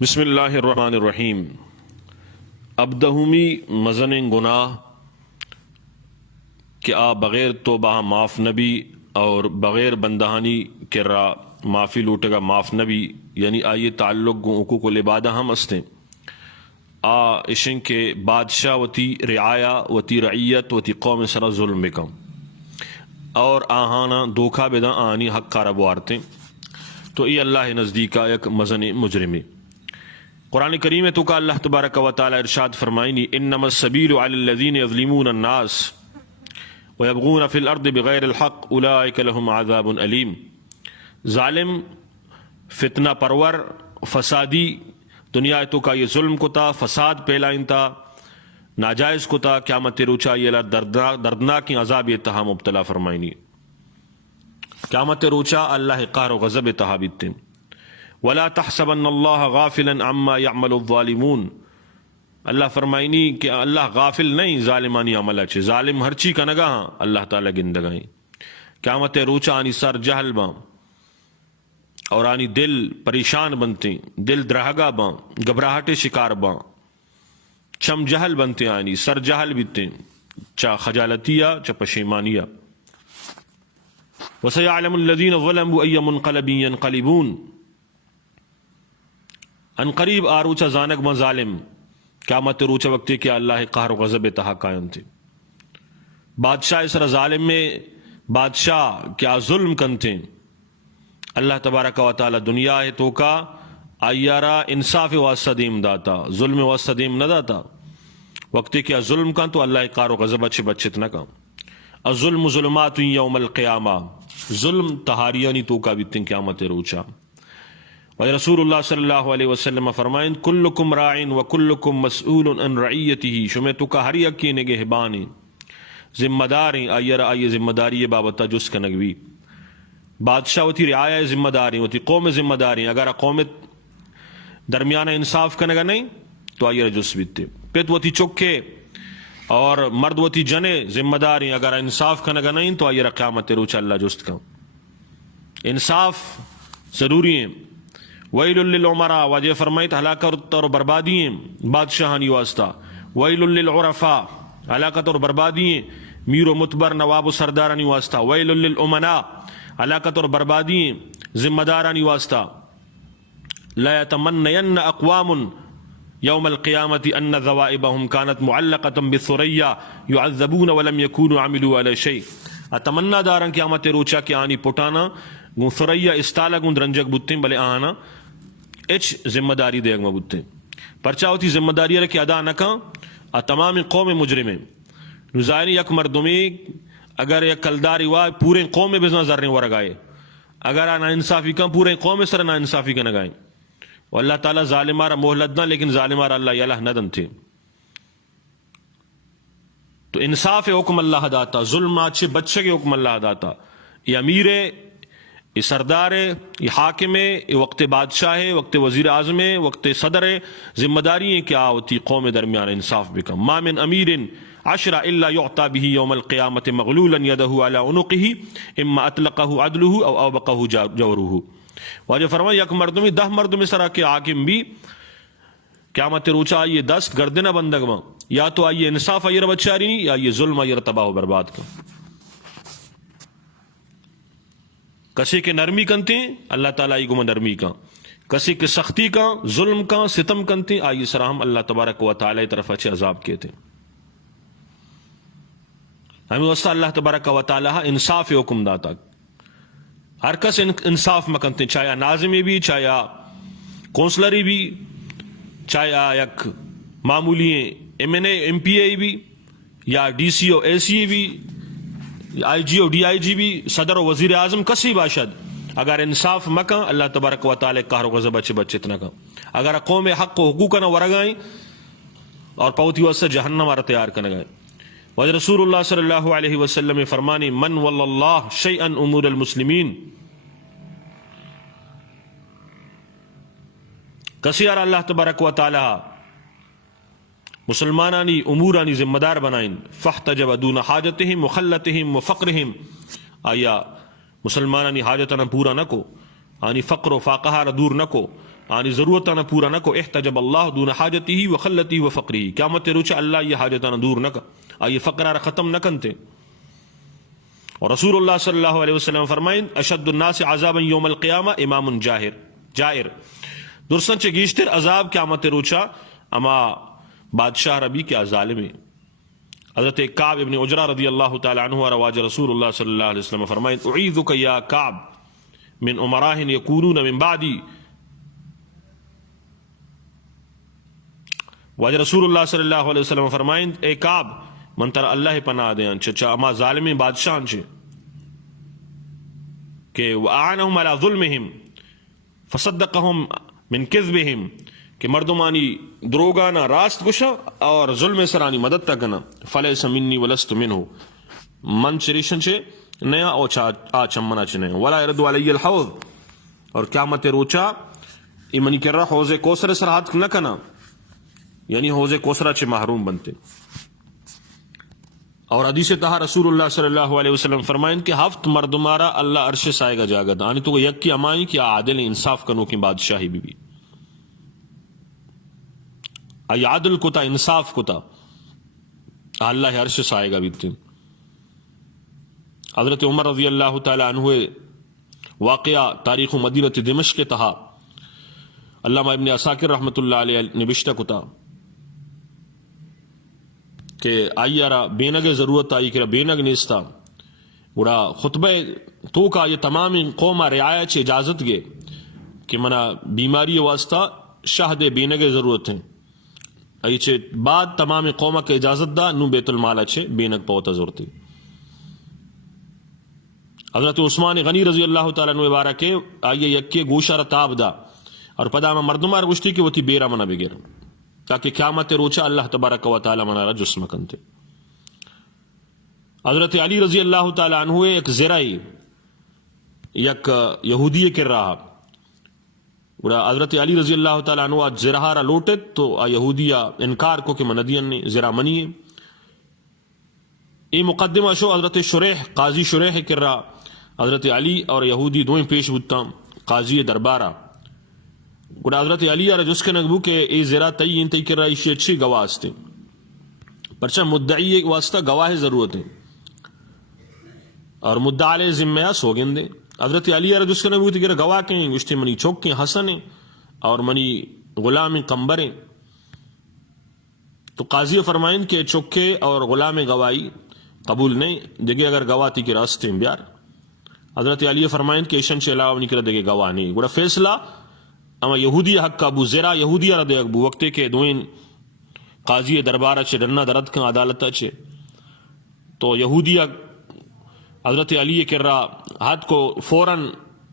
بسم اللہ الرحمن الرحیم. ابدہمی مزن گناہ کہ آ بغیر توبہ معاف نبی اور بغیر بندہانی کے را معافی لوٹے گا معاف نبی، یعنی آئیے تعلق گو حقوق العبادہ ہم استیں آ اشن کے بادشاہ وتی رعایا وتی رعیت وتی قوم سرا ظلم بکم اور آہانا دھوکہ بدا آنی حق کارا بوارتیں، تو یہ اللہ نزدیکا یک مزن مجرمی. قرآن کریم تو کا اللہ تبارک و تعالی ارشاد فرمائنی انما السبیل علی الذین یظلمون الناس ویبغون فی الارض بغیر الحق اولئک لهم عذاب علیم. ظالم فتنہ پرور فسادی دنیا تو کا یہ ظلم کو تا فساد پھیلائن تا ناجائز کو تا قیامت روچا یہ دردناک عذاب اتہا مبتلا فرمائنی. قیامت روچا اللہ قہر و غضب اتہا بیتیں. ولا تحسبن اللہ غافلا عما يعمل الظالمون. اللہ فرمائنی کہ اللہ غافل نہیں ظالمانی عمل اچھے، ظالم ہر چی کا نگاہ اللہ تعالیٰ گندگائیں. قیامت روچا آنی سر جہل باں اور آنی دل پریشان بنتے، دل درہگا باں، گھبراہٹ شکار باں، چم جہل بنتے، آنی سر جہل بیتے، چا خجالتیا چا پشیمانیا. وسيعلم الذين ظلموا أي منقلب ينقلبون. ان قریب آروچا زانک مظالم قیامت روچا وقتی کہ اللہ قہر و غضب تہا قائم تھے. بادشاہ اسرا ظالم میں بادشاہ کیا ظلم کنتے، اللہ تبارک و تعالی دنیا ہے تو کا آیارا انصاف واسطہ دیم داتا، ظلم واسطہ دیم نہ داتا. وقتی کیا ظلم کن تو اللہ قہر و غضب اچھے بچت نہ کن. الظلم ظلمات یوم القیامہ. ظلم تہاریانی تو کا بیتن قیامت روچا. رسول اللہ صلی اللہ علیہ وسلم فرمائیں کلکم راعن وکلکم مسئول عن رعیتہ. شمع تو کا ہر یکی نگہبانی ذمہ داریں آئیر آئیے ذمہ داری بابتا جس کا نگوی. بادشاہ ہوتی رعایا ذمہ داری ہوتی، قوم ذمہ داری. اگر قوم درمیانہ انصاف کا نگا نہیں تو آئیر جس بیتے. پیت ہوتی چکے اور مرد ہوتی جنے ذمہ داری. اگر انصاف کا نگا نہیں تو آئیر قیامت روچا اللہ جست کا. انصاف ضروری ہے. ویل للعمراء واجہ فرمائیت ہلاکت اور بربادی ہیں بادشاہانی واسطہ. ویل للعرفاء ہلاکت اور بربادی ہیں میر و متبر نواب و سردارانی واسطہ. ویل للامناء ہلاکت اور بربادی ہیں ذمہ دارانی واسطہ. لا يتمنین اقوام یوم القیامت ان ذوائبهم كانت معلقة بالثریا يعذبون ولم يكونوا عملوا على شيء. اتمنا دارن قیامت روچا کہ آنی پٹانا گون ثریا استالا گون درنجک بوتیں بلے آنا اچ ذمہ داری دے گا بوتیں. پرچا ہوتی ذمہ داری رکھی ادا نہ کھاں تمام قوم مجرمیں نظائنی یک مردمی اگر یک کلداری ہوا پورے قوم بزنا ذرنے ورگائے. اگر نا انصافی کا پورے قوم سر نا انصافی کا نگائیں. واللہ تعالیٰ ظالمارا محلت نہ لیکن ظالمارا اللہ یالہ ندن تھے. تو انصاف حکم اللہ داتا، ظلم اچھے بچے کے حکم اللہ داتا. یہ امیر ہے، یہ سردار ہے، یہ حاکم ہے، یہ وقت بادشاہ ہے، وقت وزیر اعظم ہے، وقت صدر ہے. ذمہ داری ہے کیا ہوتی قوم درمیان انصاف بکم. ما من امیر عشر الا يعطى به يوم القيامة مغلولا يده على عنقه اما اطلقه عدله او اوبقه جوره. واجہ فرمایا یک مردمی 10 مردمی سرا کے حاکم بھی قیامت روچا آئیے 10 گردنہ بندگما یا تو آئیے انصاف آئیے بچاری نہیں یا یہ ظلم آئیے تباہ و برباد کا. کسی کے نرمی کنتے ہیں اللہ تعالیٰ ای گمہ نرمی کا، کسی کے سختی کا ظلم کا ستم کنتے ہیں آئیے سرام اللہ تبارک و تعالی طرف اچھے عذاب کہتے ہیں. ہمیں واسطہ اللہ تبارک و تعالی انصاف حکم داتا. ہر کس انصاف مکنتے ہیں، چاہے ناظمی بھی، چاہے کونسلری بھی، چاہے یک معمولی M N A M P A بھی، یا ڈی سی او اے سی بھی، آئی جی او ڈی آئی جی بھی، صدر و وزیر اعظم کسی باشد. اگر انصاف مکن اللہ تبارک و تعالی قہر و غضب اچھے بچت نہ کن. اگر قوم حق و حقوق نہ ورگائیں اور پوتی واسطہ جہنم آرہ تیار کرنے گئے. وجہ رسول اللہ صلی اللہ علیہ وسلم فرمانی من ول اللہ شیئا امور المسلمین. کسی اور اللہ تبارک و تعالی مسلمانانی امورانی ذمہ دار بنائیں فاحتجب دون حاجتہم وخلتہم وفقرہم. آیا مسلمانانی حاجتنا پورا نہ کو آنی فقر و فاقہ دور نہ کو آنی ضرورتانا پورا نکو احتجب اللہ دون حاجتی و خلتی و فقری قیامت روچ اللہ یہ حاجتانا دور نکا آئی فقرار ختم نکنتے. اور رسول اللہ صلی اللہ علیہ وسلم فرمائیں اشد الناس عذابا یوم القیامہ امام جائر درسن چے گیشتر عذاب قیامت روچا اما بادشاہ ربی کیا ظالم. حضرت کعب ابن عجرہ رضی اللہ تعالی عنہ رواج رسول اللہ صلی اللہ علیہ وسلم فرمائیں اعیذک یا کعب من امراہ یکونون من بعدی. واجہ رسول اللہ صلی اللہ علیہ وسلم فرمائیں اے کعب من تر اللہ پناہ دیاں چچا اما ظالمی بادشاہن چھے کہ وَأَعَانَهُمْ عَلَى ظُلْمِهِمْ فَصَدَّقَهُمْ مِنْ كِذْبِهِمْ کہ مردمانی دروگانا راست گشا اور ظلم سرانی مدد تکنا فَلَيْسَ مِنِّي وَلَسْتُ مِنْهُ من چریشن چھے نیا او چمنا چنے وَلَا يَرَدُ عَلَيَّ الْحَوْض اور قیامت روچا ایمانی کر رہا حوض کوثر سرحات نکنا یعنی حوض کوثرہ چھے محروم بنتے. اور حدیث تہا رسول اللہ صلی اللہ علیہ وسلم فرمائیں کہ ہفت مردمارا اللہ عرش سائے گا جاگا دا آنی تو یک کی امائیں کہ عادل انصاف کنو کی بادشاہی بھی ای عادل کتا انصاف کتا اللہ عرش سائے گا بھی. حضرت عمر رضی اللہ تعالی عنہ واقعہ تاریخ مدینہ دمشق کے تہا علامہ ابن عساکر رحمت اللہ علیہ نبشتہ کتا کہ آئی آرہ بینگ ضرورت آئی کہ بینگ نیستا گوڑا خطبہ تو کا یہ تمام قوم رعایہ چے اجازت گے کہ منا بیماری واسطہ شاہ دے بینگ ضرورت ہیں آئی چے بعد تمام قوم کے اجازت دا نو بیت المال چھے بینگ پوتا ضرورتی. حضرت عثمان غنی رضی اللہ تعالیٰ عنہ بارہ کے آئیے یکے گوشہ رتاب دا اور پدا میں مردمار گوشتی کہ وہ تی بیرہ منا بگیر تاکہ قیامت روچا اللہ تبارک و تعالی منارا جسم کنتے. حضرت علی رضی اللہ تعالی عنہ ایک زرائی یک یہودی کر رہا حضرت علی رضی اللہ تعالی عنہ آج زرہارا لوٹت تو یہودیہ انکار کو کہ مندین نے زرہ منی ہے. ای مقدمہ شو حضرت شریح قاضی شریح کر رہا حضرت علی اور یہودی دوئیں پیش بودتا قاضی دربارہ گوڑا حضرت علی آرہ جس کے نگبو کہ ای زرا تئی انتی کر رہا اسی اچھی گواہ استے پرچہ مدعی ایک واسطہ گواہ ضرورت ہے اور مدعا علیہ ذمہ سوگن دے. حضرت علی آرہ جس کے نگبو کہ گواہ کہیں گوشتے منی چوک کے حسن ہیں اور منی غلام قمبر ہیں. تو قاضی فرمائن کہ چوکے اور غلام گواہی قبول نہیں دیکھے اگر گواہ تی کے راستے بیار. حضرت علی فرمائن کہ ایشن سے علاوہ نہیں کرا دیکھے گواہ نہیں گوڑا فیصلہ اما یہودی حق کا ابو زیرہ یہودی آرہ دے ابو وقتے کے دوئین قاضی دربارہ چھے ڈنہ درد کا عدالتہ چھے تو یہودی حضرت علی کر رہا ہاتھ کو فوراً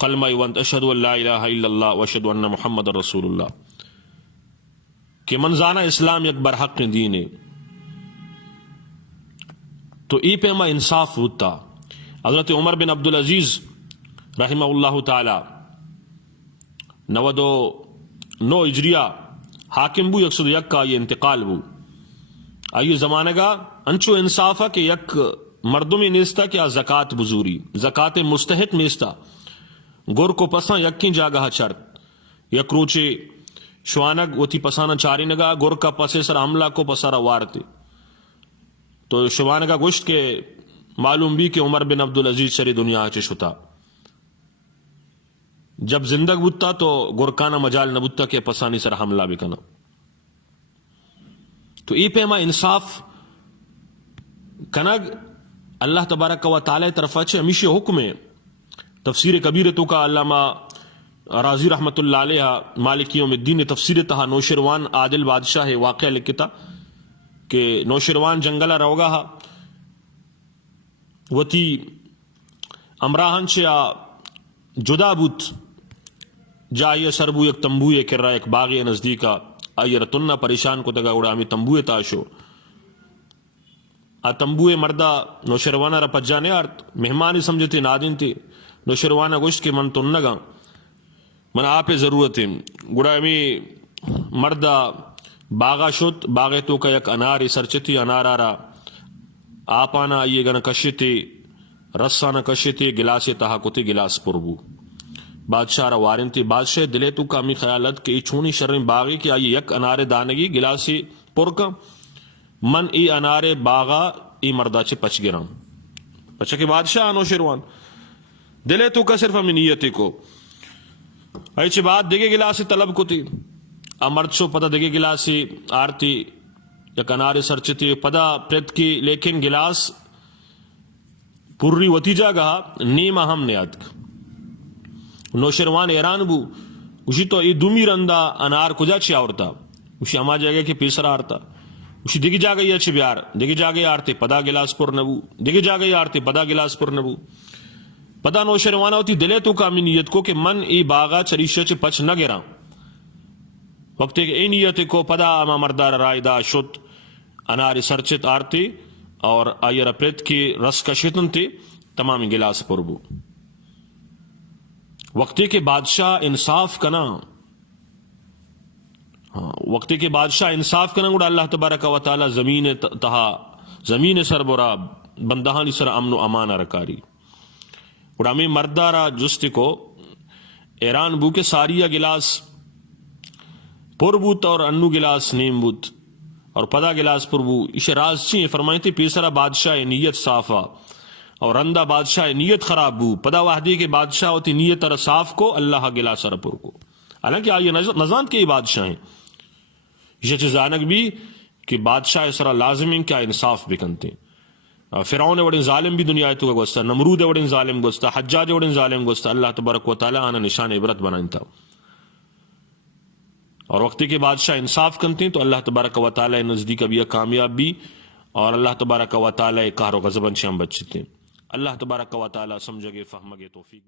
کلمہ وانت اشہد ان لا الہ الا اللہ واشہد ان محمد رسول اللہ کہ منزانہ اسلام یک برحق دین ہے. تو ای پہ اما انصاف ہوتا. حضرت عمر بن عبدالعزیز رحمہ اللہ تعالی 99 ہجریہ حاکم بو 101 کا یہ انتقال بو آئیے زمانہ گا انچو انصافہ کہ یک مردمی نیستا کیا زکاة بزوری زکاة مستحق نیستا گر کو پسا یکیں جاگہ چرت یک روچے شوانگ وہ تھی پسانا چاری نگا گر کا پسے سر حملہ کو پسارا وارتے تو شوانگا گوشت کے معلوم بھی کہ عمر بن عبدالعزیز شری دنیا چے شتا جب زندگ بتا تو گرکانا مجال نبتا کہ پسانی سر حملہ بکنا. تو ای پیما انصاف کنگ اللہ تبارک و تعالی طرف اچھے ہمیشہ حکم ہے. تفسیر کبیر تو کا علامہ راضی رحمت اللہ علیہ مالک یوم الدین تفسیر تہا نوشروان عادل بادشاہ واقعہ لکھتا کہ نوشروان جنگلہ روگا وتی امراہن چیا جدا بوت جائیے سربو یک تنبوئے کر رہا ایک باغی نزدیکا آئیے رتنہ پریشان کو تگا اڑا ہمیں تنبوئے تاشو آ تنبوئے مردہ نوشروانہ را پجانے آرت مہمانی سمجھتے نادین تھی نوشروانہ گوشت کے من تنگا من آپ ضرورت ہے گڑا ہمیں مردہ باغا شد باغے تو کا یک اناری سرچتی انار آرہ آپ آنا آئیے گنا کشتی رسانا کشتی گلاس تہا کتی گلاس پربو بادشاہ روارن تھی بادشاہ دلے تو کا می خیالت کہ ای چونی شرم باغی کہ آئی یک انارے دانگی گلاسی پرکا من ای انارے باغا ای مردہ چے پچ گرام پچھا کہ بادشاہ آنو شروان دلے تو کا صرف ہمیں نیتی کو ایچی بات دیگے گلاسی طلب کو تھی امرد شو پتہ دیگے گلاسی آرتی یک انارے سرچتی پدا پرت کی لیکن گلاس پوری وطیجہ گا نیمہ ہم نیاد نوشروان ایران بو اسی تو ای دومی رندہ انار کجا چی آورتا اسی اما جگہ کی پیسرا آرتا اسی دیگی جا گئی اچھی بیار دیگی جا گئی آرتے پدا گلاس پر نبو دیگی جا گئی آرتے پدا گلاس پر نبو پدا نوشروانہ ہوتی دلے تو کا می نیت کو کہ من ای باغا چریشہ چی پچ نہ گرا وقت ای نیت کو پدا اما مردار رائدہ شد انار سرچت آرتے اور آئیر پریت کی رس کا شتن تھی تمام گلاس پر بو وقتی کے بادشاہ انصاف کنا وقتی کے بادشاہ انصاف کنا گوڑا اللہ تبارک و تعالی زمین تہا زمین سر برا بندہانی سر امن و امان رکاری گوڑا ہمیں مردارا جستی کو ایران بو کے ساریہ گلاس پر بوت اور انو گلاس نیم بوت اور پدا گلاس پر بو اسے راز چیئے فرمائیں تھی پیسرا بادشاہ نیت صافہ اور رندہ بادشاہ نیت خراب بو پدا وحدی کے بادشاہ ہوتی نیت اور صاف کو اللہ گلاس رپور کو حالانکہ آئیے نظام کے بادشاہ ہیں یہ چیزانک بھی کہ بادشاہ اسرا لازم ہیں کیا انصاف بھی کنتے فرعون وڑن ظالم بھی دنیا تو گوستا نمرود وڑن ظالم گوستا حجاج وڑن ظالم گوستا اللہ تبارک و تعالی آنا نشان عبرت بنائیں تھا اور وقتی کے بادشاہ انصاف کرتے ہیں تو اللہ تبارک و تعالی نزدیک بھی کامیاب بھی اور اللہ تبارک و تعالی قہر و غضب سے ہم بچتے ہیں اللہ تبارک و تعالی سمجھے فہمگے توفیق